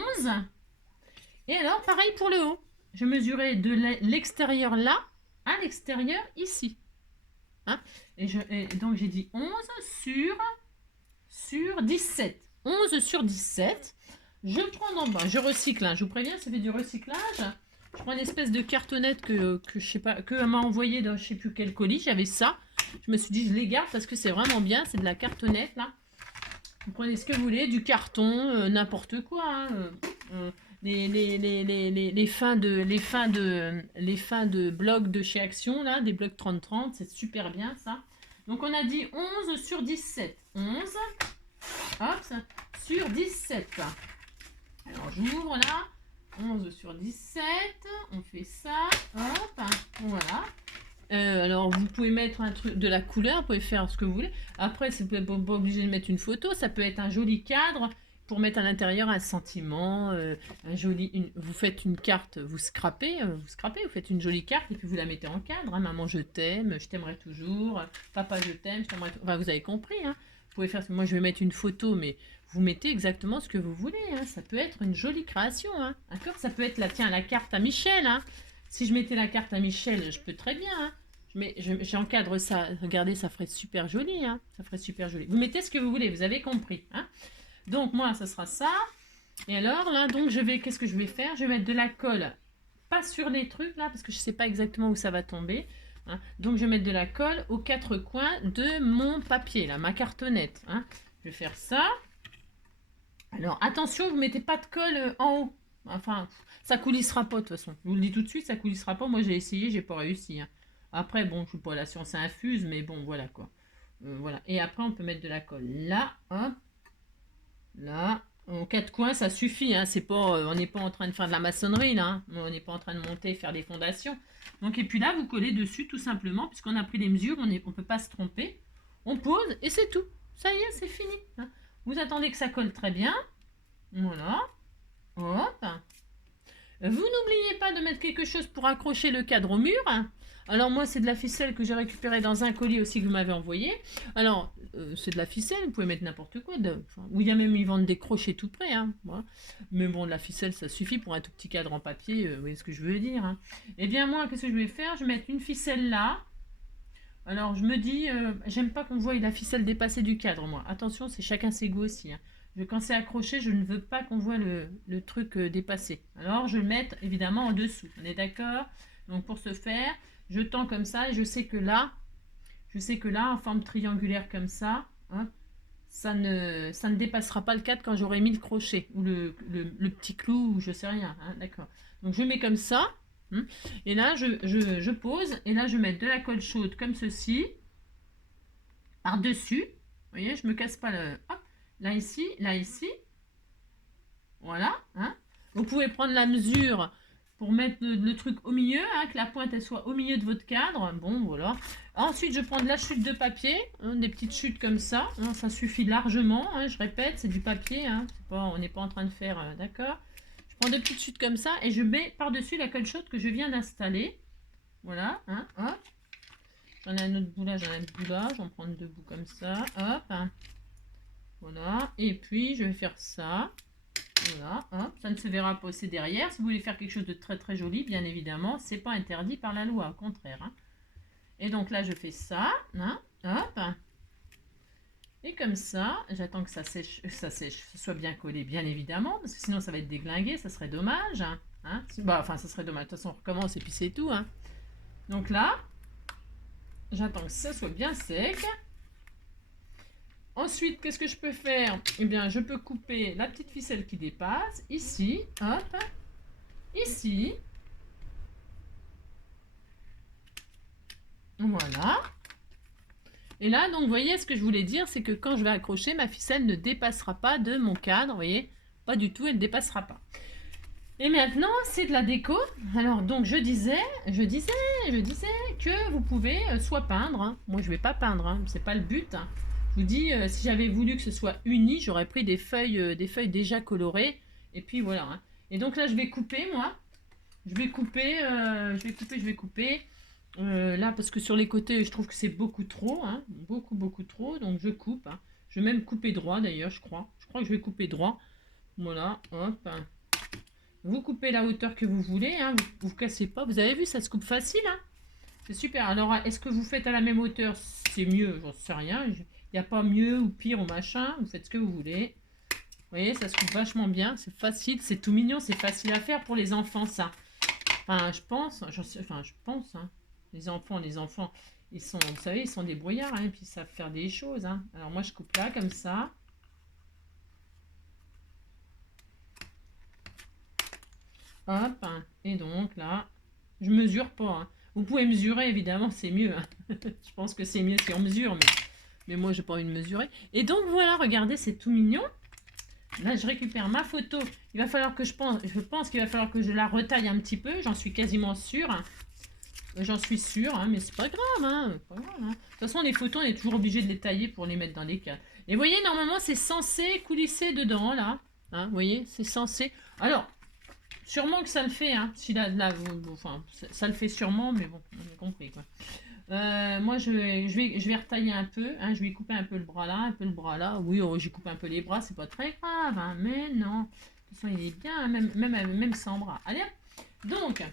Et alors, pareil pour le haut. Je mesurais de l'extérieur là à l'extérieur ici. Hein, et donc, j'ai dit 11 sur 17. 11 sur 17. Je prends en bas. Je recycle. Hein, je vous préviens, ça fait du recyclage. Je prends une espèce de cartonnette que je sais pas, que m'a envoyé dans je sais plus quel colis. J'avais ça. Je me suis dit, je les garde parce que c'est vraiment bien. C'est de la cartonnette, là. Vous prenez ce que vous voulez, du carton, n'importe quoi. Hein, les fins de blocs de chez Action, là, des blocs 30-30, c'est super bien ça. Donc on a dit 11 sur 17. 11, hop, sur 17. Alors j'ouvre là, 11 sur 17, on fait ça, hop, voilà. Alors vous pouvez mettre un truc de la couleur, vous pouvez faire ce que vous voulez. Après, vous n'êtes pas obligé de mettre une photo, ça peut être un joli cadre pour mettre à l'intérieur un sentiment, vous faites une carte, vous scrapez, vous faites une jolie carte et puis vous la mettez en cadre. Hein, maman, je t'aime, je t'aimerai toujours. Papa, je t'aime, je t'aimerai. Enfin, vous avez compris. Hein. Vous pouvez faire. Moi, je vais mettre une photo, mais vous mettez exactement ce que vous voulez. Hein. Ça peut être une jolie création. Hein. D'accord? Ça peut être la carte à Michel. Hein. Si je mettais la carte à Michel, je peux très bien. Hein. Mais j'encadre ça. Regardez, ça ferait super joli. Hein. Ça ferait super joli. Vous mettez ce que vous voulez. Vous avez compris. Hein. Donc moi, ça sera ça. Et alors là, donc qu'est-ce que je vais faire? Je vais mettre de la colle, pas sur les trucs là, parce que je ne sais pas exactement où ça va tomber. Hein. Donc je vais mettre de la colle aux quatre coins de mon papier, là, ma cartonnette. Hein. Je vais faire ça. Alors attention, vous ne mettez pas de colle en haut. Enfin, ça coulissera pas de toute façon. Je vous le dis tout de suite, ça coulissera pas. Moi j'ai essayé, j'ai pas réussi. Hein. Après, bon, je suis pas la science infuse, mais bon, voilà quoi. Voilà. Et après, on peut mettre de la colle là, hop. Là, en quatre coins, ça suffit. Hein. C'est pas, on n'est pas en train de faire de la maçonnerie, là. Hein. On n'est pas en train de monter, faire des fondations. Donc, et puis là, vous collez dessus, tout simplement, puisqu'on a pris les mesures, on ne peut pas se tromper. On pose, et c'est tout. Ça y est, c'est fini. Hein. Vous attendez que ça colle très bien. Voilà. Hop. Vous n'oubliez pas de mettre quelque chose pour accrocher le cadre au mur. Hein. Alors moi, c'est de la ficelle que j'ai récupérée dans un colis aussi que vous m'avez envoyé. Alors, c'est de la ficelle, vous pouvez mettre n'importe quoi. Ou il y a même, ils vendent des crochets tout près. Hein, voilà. Mais bon, de la ficelle, ça suffit pour un tout petit cadre en papier. Vous voyez ce que je veux dire. Hein. Eh bien, moi, qu'est-ce que je vais faire? Je vais mettre une ficelle là. Alors, je me dis, j'aime pas qu'on voie la ficelle dépasser du cadre, moi. Attention, c'est chacun ses goûts aussi. Hein. Quand c'est accroché, je ne veux pas qu'on voit le truc dépasser. Alors, je vais le mettre évidemment en dessous. On est d'accord? Donc, pour ce faire, je tends comme ça et je sais que là, en forme triangulaire comme ça, hein, ça ne dépassera pas le cadre quand j'aurai mis le crochet ou le petit clou ou je sais rien. Hein, d'accord. Donc, je mets comme ça. Hein, et là, je pose et là, je mets de la colle chaude comme ceci par-dessus. Vous voyez, je me casse pas le... Hop. Là, ici, là, ici. Voilà. Hein. Vous pouvez prendre la mesure pour mettre le truc au milieu, hein, que la pointe elle soit au milieu de votre cadre. Bon, voilà. Ensuite, je prends de la chute de papier, hein, des petites chutes comme ça. Hein, ça suffit largement. Hein, je répète, c'est du papier. Hein, on n'est pas en train de faire... d'accord. Je prends des petites chutes comme ça et je mets par-dessus la colle chaude que je viens d'installer. Voilà. Hein, hop. J'en ai un autre bout là, j'en ai un autre bout là. J'en prends deux bouts comme ça. Hop. Hein. Voilà, et puis je vais faire ça. Voilà, hop. Ça ne se verra pas aussi derrière. Si vous voulez faire quelque chose de très très joli, bien évidemment, c'est pas interdit par la loi, au contraire. Hein. Et donc là, je fais ça. Hein, hop. Et comme ça, j'attends que ça sèche, ça soit bien collé, bien évidemment, parce que sinon ça va être déglingué, ça serait dommage. Hein. Bah, enfin, ça serait dommage. De toute façon, on recommence et puis c'est tout. Hein. Donc là, j'attends que ça soit bien sec. Ensuite, qu'est-ce que je peux faire? Eh bien, je peux couper la petite ficelle qui dépasse, ici, hop, ici. Voilà. Et là, donc, vous voyez, ce que je voulais dire, c'est que quand je vais accrocher, ma ficelle ne dépassera pas de mon cadre, vous voyez? Pas du tout, elle ne dépassera pas. Et maintenant, c'est de la déco. Alors, donc, je disais que vous pouvez soit peindre. Hein. Moi, je vais pas peindre, hein, c'est pas le but. Hein. Je vous dis, si j'avais voulu que ce soit uni, j'aurais pris des feuilles déjà colorées. Et puis voilà. Hein. Et donc là, je vais couper, moi. Je vais couper. Là, parce que sur les côtés, je trouve que c'est beaucoup trop. Hein, beaucoup trop. Donc, je coupe. Hein. Je vais même couper droit, d'ailleurs, je crois. Je crois que je vais couper droit. Voilà, hop. Vous coupez la hauteur que vous voulez, hein, vous cassez pas. Vous avez vu, ça se coupe facile. Hein, c'est super. Alors, est-ce que vous faites à la même hauteur? C'est mieux, j'en sais rien. Il n'y a pas mieux ou pire ou machin. Vous faites ce que vous voulez. Vous voyez, ça se coupe vachement bien. C'est facile, c'est tout mignon, c'est facile à faire pour les enfants, ça. Enfin, je pense. Hein. Les enfants, ils sont, vous savez, ils sont débrouillards, hein, et puis ils savent faire des choses. Hein. Alors, moi, je coupe là, comme ça. Hop, et donc là, je mesure pas. Hein. Vous pouvez mesurer, évidemment, c'est mieux. Hein. Je pense que c'est mieux si on mesure, mais moi, j'ai pas envie de mesurer. Et donc, voilà, regardez, c'est tout mignon. Là, je récupère ma photo. Il va falloir que je pense qu'il va falloir que je la retaille un petit peu. J'en suis quasiment sûre. Hein. J'en suis sûre, hein, mais c'est pas grave. Hein, pas grave hein. De toute façon, les photos, on est toujours obligé de les tailler pour les mettre dans des cadres. Et vous voyez, normalement, c'est censé coulisser dedans, là. Hein, vous voyez, c'est censé. Alors, sûrement que ça le fait, hein. Si enfin, ça le fait sûrement, mais bon, on a compris quoi. Moi, je vais retailler un peu. Hein, je vais couper un peu le bras là, un peu le bras là. Oui, oh, j'ai coupé un peu les bras, c'est pas très grave, hein, mais non. De toute façon, il est bien, hein, même sans bras. Allez, donc,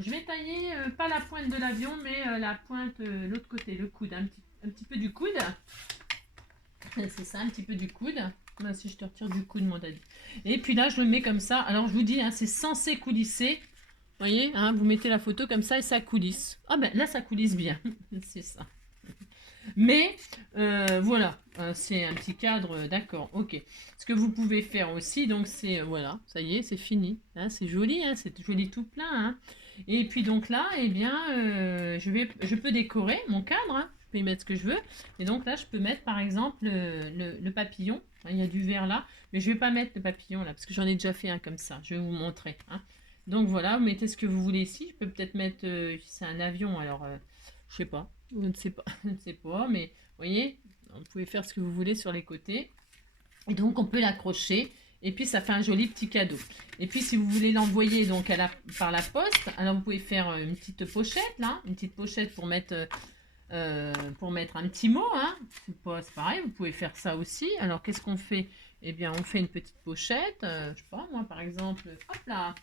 je vais tailler pas la pointe de l'avion, mais la pointe, l'autre côté, le coude, un petit peu du coude. C'est ça, un petit peu du coude. Là, si je te retire du coude, mon daddy. Et puis là, je le mets comme ça. Alors, je vous dis, hein, c'est censé coulisser. Vous voyez, hein, vous mettez la photo comme ça et ça coulisse. Ah ben là, ça coulisse bien. C'est ça. Mais, voilà, c'est un petit cadre, d'accord, ok. Ce que vous pouvez faire aussi, donc c'est, voilà, ça y est, c'est fini. Hein, c'est joli, hein, c'est joli tout plein. Hein. Et puis donc là, eh bien, je peux décorer mon cadre. Hein. Je peux y mettre ce que je veux. Et donc là, je peux mettre par exemple le papillon. Il y a du vert là. Mais je ne vais pas mettre le papillon là, parce que j'en ai déjà fait un comme ça. Je vais vous montrer. Hein. Donc voilà, vous mettez ce que vous voulez ici. Je peux peut-être mettre, c'est un avion, alors je sais pas. Je ne sais pas, je ne sais pas, mais vous voyez, vous pouvez faire ce que vous voulez sur les côtés. Et donc on peut l'accrocher. Et puis ça fait un joli petit cadeau. Et puis si vous voulez l'envoyer donc par la poste, alors vous pouvez faire une petite pochette là, une petite pochette pour mettre un petit mot. Hein. C'est pareil, vous pouvez faire ça aussi. Alors qu'est-ce qu'on fait? Eh bien on fait une petite pochette. Je sais pas, moi par exemple, hop là,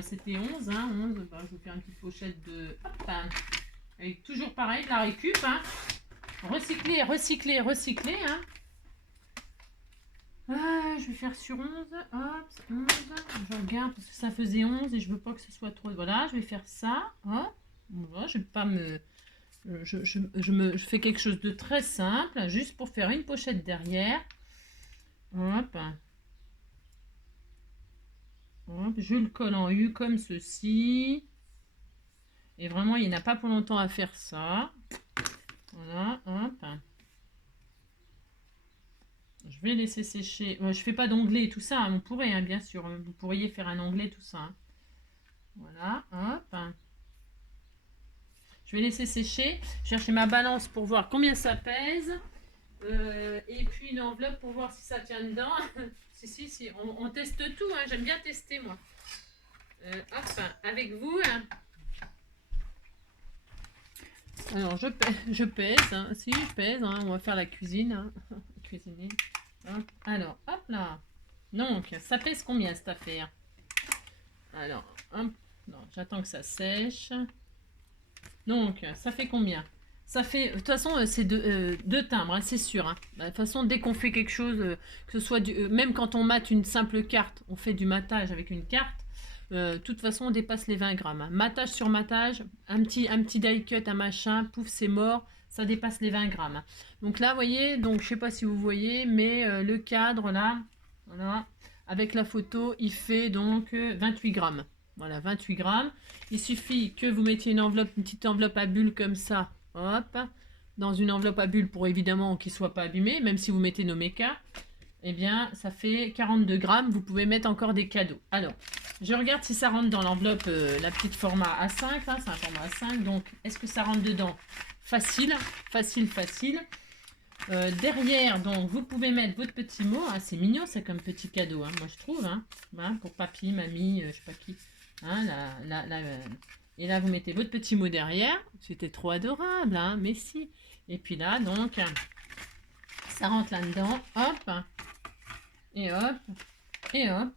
c'était 11, hein, 11, bah, je vais faire une petite pochette de... Hop là. Et toujours pareil, de la récup. Hein. Recycler. Hein. Je vais faire sur 11. Hop, 11. Je regarde parce que ça faisait 11 et je veux pas que ce soit trop. Voilà, je vais faire ça. Hop. Voilà, je vais pas me... Je fais quelque chose de très simple, juste pour faire une pochette derrière. Hop. Hop. Je le colle en U comme ceci. Et vraiment, il n'y en a pas pour longtemps à faire ça. Voilà, hop. Je vais laisser sécher. Je fais pas d'onglet et tout ça. Hein, on pourrait, hein, bien sûr. Vous pourriez faire un onglet, tout ça. Hein. Voilà, hop. Je vais laisser sécher. Chercher ma balance pour voir combien ça pèse. Et puis une enveloppe pour voir si ça tient dedans. si. On teste tout. Hein. J'aime bien tester, moi. Hop, avec vous. Hein. Alors, je pèse. Hein. Si, je pèse. Hein. On va faire la cuisine. Hein. Cuisiner. Alors, hop là. Donc, ça pèse combien cette affaire? Alors, hop. Non, j'attends que ça sèche. Donc, ça fait combien? Ça fait, de toute façon, c'est deux timbres, hein, c'est sûr. Hein. De toute façon, dès qu'on fait quelque chose, que ce soit même quand on mate une simple carte, on fait du matage avec une carte. De toute façon, on dépasse les 20 grammes. Hein. Matage sur matage, un petit die cut, un machin, pouf, c'est mort. Ça dépasse les 20 grammes. Hein. Donc là, vous voyez, donc je sais pas si vous voyez, mais le cadre là, voilà, avec la photo, il fait donc 28 grammes. Voilà, 28 grammes. Il suffit que vous mettiez une petite enveloppe à bulles comme ça, hop, dans une enveloppe à bulles pour évidemment qu'il ne soit pas abîmé, même si vous mettez nos mécas. Eh bien, ça fait 42 grammes. Vous pouvez mettre encore des cadeaux. Alors, je regarde si ça rentre dans l'enveloppe, la petite format A5. Là, c'est un format A5. Donc, est-ce que ça rentre dedans? Facile, facile, facile. Derrière, donc, vous pouvez mettre votre petit mot. Hein, c'est mignon, ça, comme petit cadeau. Hein, moi, je trouve. Hein, pour papy, mamie, je sais pas qui. Hein, et là, vous mettez votre petit mot derrière. C'était trop adorable. Hein, mais si. Et puis là, donc, ça rentre là-dedans. Hop. Et hop. Et hop.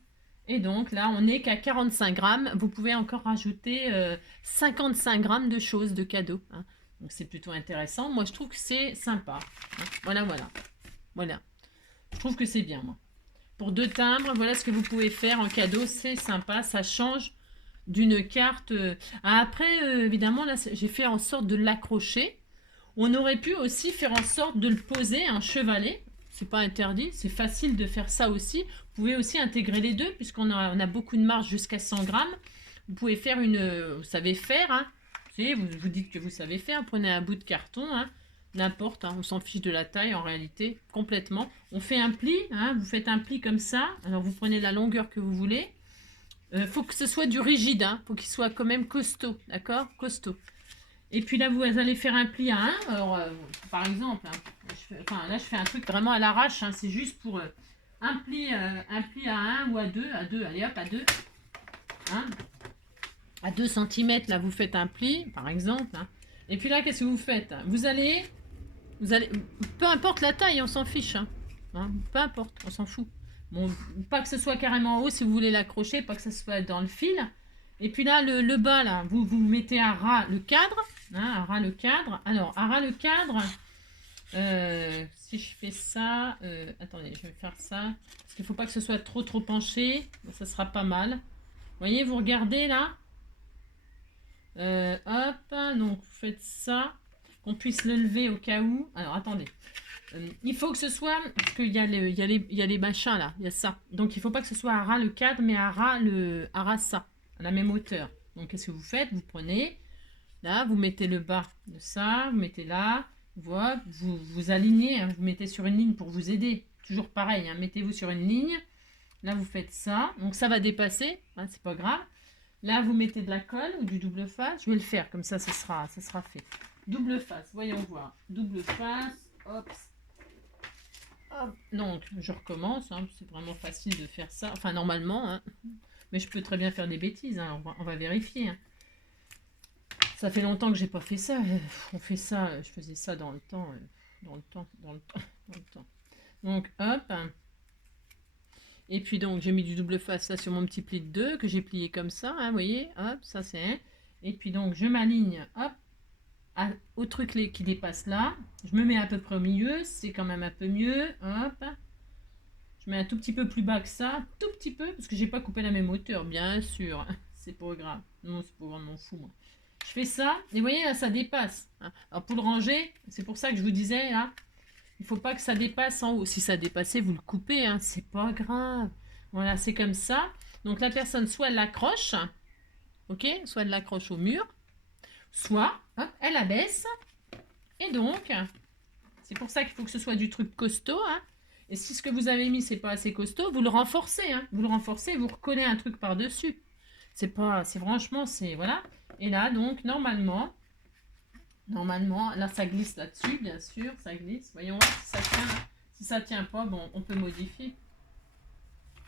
Et donc là, on n'est qu'à 45 grammes. Vous pouvez encore rajouter 55 grammes de choses, de cadeaux. Hein. Donc c'est plutôt intéressant. Moi, je trouve que c'est sympa. Hein. Voilà, voilà. Voilà. Je trouve que c'est bien, moi. Pour 2 timbres, voilà ce que vous pouvez faire en cadeau. C'est sympa. Ça change d'une carte. Après, évidemment, là, j'ai fait en sorte de l'accrocher. On aurait pu aussi faire en sorte de le poser, un chevalet. C'est pas interdit, c'est facile de faire ça aussi. Vous pouvez aussi intégrer les deux, puisqu'on a beaucoup de marge jusqu'à 100 grammes. Vous pouvez faire vous savez faire, hein. Vous dites que vous savez faire, prenez un bout de carton, hein, n'importe, hein, on s'en fiche de la taille en réalité, complètement. On fait un pli, hein, vous faites un pli comme ça, alors vous prenez la longueur que vous voulez. Faut que ce soit du rigide, hein, faut qu'il soit quand même costaud, d'accord? Costaud. Et puis là, vous allez faire un pli à 1. Alors, par exemple, hein, là, je fais un truc vraiment à l'arrache. Hein, c'est juste pour un pli à 1 ou à 2. À 2, allez hop, à 2. Hein, à 2 cm, là, vous faites un pli, par exemple. Hein. Et puis là, qu'est-ce que vous faites? Vous allez... Peu importe la taille, on s'en fiche. Hein. Hein, peu importe, on s'en fout. Bon, pas que ce soit carrément en haut si vous voulez l'accrocher, pas que ce soit dans le fil. Et puis là, le bas, là, vous mettez à ras le cadre. Hein, à ras le cadre. Alors, à ras le cadre, si je fais ça... attendez, je vais faire ça. Parce qu'il ne faut pas que ce soit trop penché. Ça sera pas mal. Vous voyez, vous regardez là. Hop, donc vous faites ça. Qu'on puisse le lever au cas où. Alors, attendez. Il faut que ce soit... Parce qu'il y a les machins là. Il y a ça. Donc, il ne faut pas que ce soit à ras le cadre, mais à ras ça. À la même hauteur. Donc, qu'est-ce que vous faites? Vous prenez, là, vous mettez le bas de ça, vous mettez là, voilà, vous alignez, hein, vous mettez sur une ligne pour vous aider. Toujours pareil, hein, mettez-vous sur une ligne. Là, vous faites ça. Donc, ça va dépasser, hein, c'est pas grave. Là, vous mettez de la colle ou du double face. Je vais le faire, comme ça sera fait. Double face, voyons voir. Double face, hop. Hop. Donc, je recommence, hein, c'est vraiment facile de faire ça. Enfin, normalement, hein. Mais je peux très bien faire des bêtises, hein. On va vérifier. Hein. Ça fait longtemps que j'ai pas fait ça. On fait ça, je faisais ça dans le temps. Donc, hop. Et puis donc, j'ai mis du double face là sur mon petit pli de 2 que j'ai plié comme ça. Hein, vous voyez, hop, ça c'est un. Et puis donc, je m'aligne, hop, au truc qui dépasse là. Je me mets à peu près au milieu. C'est quand même un peu mieux. Hop. Je mets un tout petit peu plus bas que ça, tout petit peu, parce que j'ai pas coupé la même hauteur, bien sûr. C'est pas grave. Non, c'est pas grave, m'en fous, moi. Je fais ça, et vous voyez, là, ça dépasse. Hein. Alors, pour le ranger, c'est pour ça que je vous disais, là, il faut pas que ça dépasse en haut. Si ça dépassait, vous le coupez, hein, c'est pas grave. Voilà, c'est comme ça. Donc, la personne, soit elle l'accroche, ok, soit elle l'accroche au mur, soit, hop, elle abaisse. Et donc, c'est pour ça qu'il faut que ce soit du truc costaud, hein. Et si ce que vous avez mis, c'est pas assez costaud, vous le renforcez. Hein. Vous le renforcez, vous recollez un truc par-dessus. Franchement, c'est... Voilà. Et là, donc, normalement, là, ça glisse là-dessus, bien sûr. Ça glisse. Voyons voir si ça tient. Si ça tient pas, bon, on peut modifier.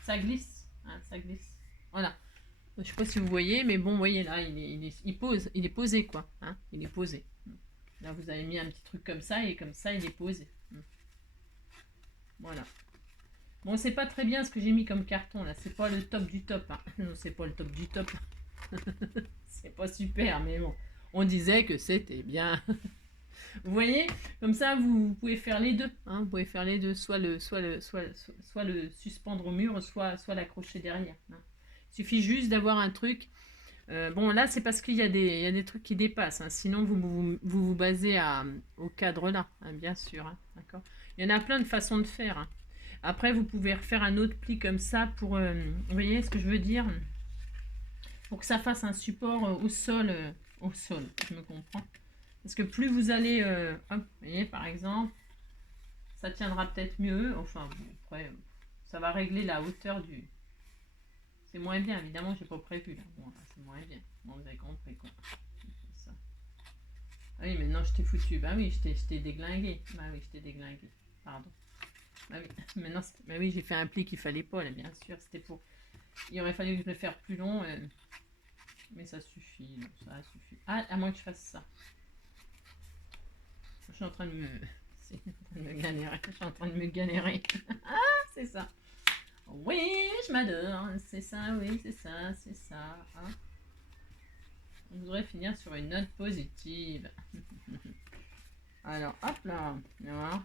Ça glisse. Hein, ça glisse. Voilà. Je sais pas si vous voyez, mais bon, vous voyez là, il est posé, quoi. Hein, il est posé. Là, vous avez mis un petit truc comme ça, et comme ça, il est posé. Voilà. Bon, c'est pas très bien ce que j'ai mis comme carton là. C'est pas le top du top. Hein. Non, c'est pas le top du top. C'est pas super, mais bon. On disait que c'était bien. Vous voyez? Comme ça, vous pouvez faire les deux. Hein. Vous pouvez faire les deux. Soit le suspendre au mur, soit l'accrocher derrière. Hein. Il suffit juste d'avoir un truc. Bon, là, c'est parce qu'il y a des trucs qui dépassent, hein. Sinon, vous basez au cadre là, hein, bien sûr, hein, d'accord. Il y en a plein de façons de faire, hein. Après, vous pouvez refaire un autre pli comme ça pour... vous voyez ce que je veux dire? Pour que ça fasse un support au sol, je me comprends. Parce que plus vous allez... hop, vous voyez, par exemple, ça tiendra peut-être mieux. Enfin, bon, après, ça va régler la hauteur du... C'est moins bien, évidemment, j'ai pas prévu là. Bon, là, c'est moins bien. Bon, vous avez compris quoi. Ça. Ah oui, maintenant je t'ai foutu. Bah oui, je t'ai déglingué. Bah oui, je t'ai déglingué. Pardon. Bah oui, maintenant, bah oui, j'ai fait un pli qu'il fallait pas là, bien sûr. C'était pour. Il aurait fallu que je le fasse plus long. Mais ça suffit, non, ça suffit. Ah, à moins que je fasse ça. Je suis en train de me. C'est en train de me galérer. Je suis en train de me galérer. Ah, c'est ça. Oui, je m'adore. C'est ça, oui, c'est ça, c'est ça. Hein. On voudrait finir sur une note positive. Alors, hop là. Voilà.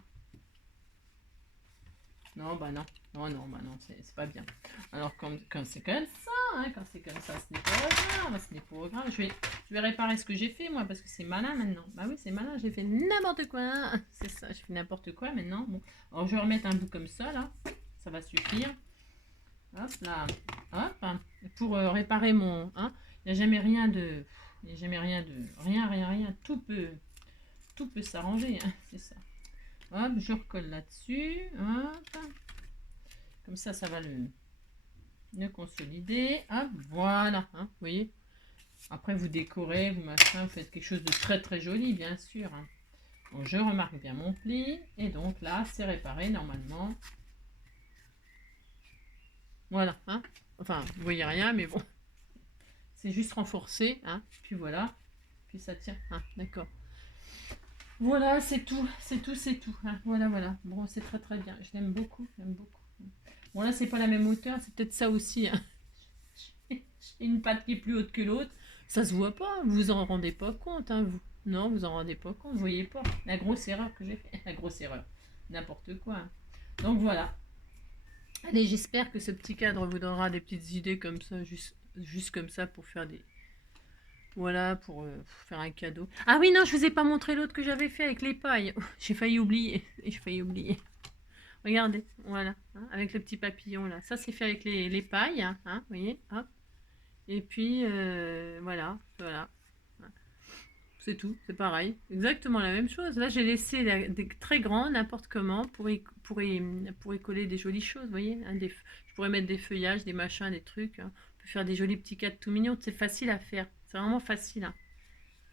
Non, bah non. Non, non, bah non, c'est pas bien. Alors, quand c'est comme ça, hein, quand c'est comme ça, ce n'est pas grave. Ce n'est pas grave. Je vais réparer ce que j'ai fait, moi, parce que c'est malin maintenant. Bah oui, c'est malin. J'ai fait n'importe quoi. C'est ça, je fais n'importe quoi maintenant. Bon. Alors, je vais remettre un bout comme ça, là. Ça va suffire. Hop là. Hop. Pour réparer mon... Hein, il n'y a jamais rien de... Il n'y a jamais rien de... Rien. Tout peut s'arranger. Hein, c'est ça. Hop, je recolle là-dessus. Hop. Comme ça, ça va le consolider. Hop, voilà. Hein, vous voyez. Après, vous décorez, vous machin, vous faites quelque chose de très très joli, bien sûr. Hein. Donc, je remarque bien mon pli. Et donc là, c'est réparé normalement. Voilà. Hein. Enfin, vous voyez rien, mais bon. C'est juste renforcé. Hein. Puis voilà. Puis ça tient. Hein, d'accord. Voilà, c'est tout. Hein. Voilà. Bon, c'est très très bien. Je l'aime beaucoup. Bon, là, c'est pas la même hauteur. C'est peut-être ça aussi. Hein. J'ai une patte qui est plus haute que l'autre. Ça se voit pas. Vous en rendez pas compte, hein, vous. Non, vous en rendez pas compte. Vous voyez pas. La grosse erreur que j'ai fait. La grosse erreur. N'importe quoi. Hein. Donc voilà. Allez, j'espère que ce petit cadre vous donnera des petites idées comme ça, juste comme ça pour faire des... Voilà, pour faire un cadeau. Ah oui, non, je vous ai pas montré l'autre que j'avais fait avec les pailles. Oh, j'ai failli oublier. Regardez, voilà, hein, avec le petit papillon là. Ça, c'est fait avec les pailles, hein, vous voyez, hop. Et puis, voilà. C'est tout, c'est pareil. Exactement la même chose. Là, j'ai laissé des très grands, n'importe comment, pour y coller des jolies choses, vous voyez. Hein, je pourrais mettre des feuillages, des machins, des trucs. Hein. On peut faire des jolis petits cadres tout mignons. C'est facile à faire. C'est vraiment facile. Hein.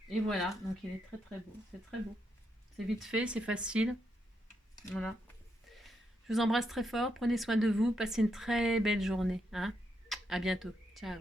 Et voilà, donc il est très très beau. C'est très beau. C'est vite fait, c'est facile. Voilà. Je vous embrasse très fort. Prenez soin de vous. Passez une très belle journée. Hein. À bientôt. Ciao.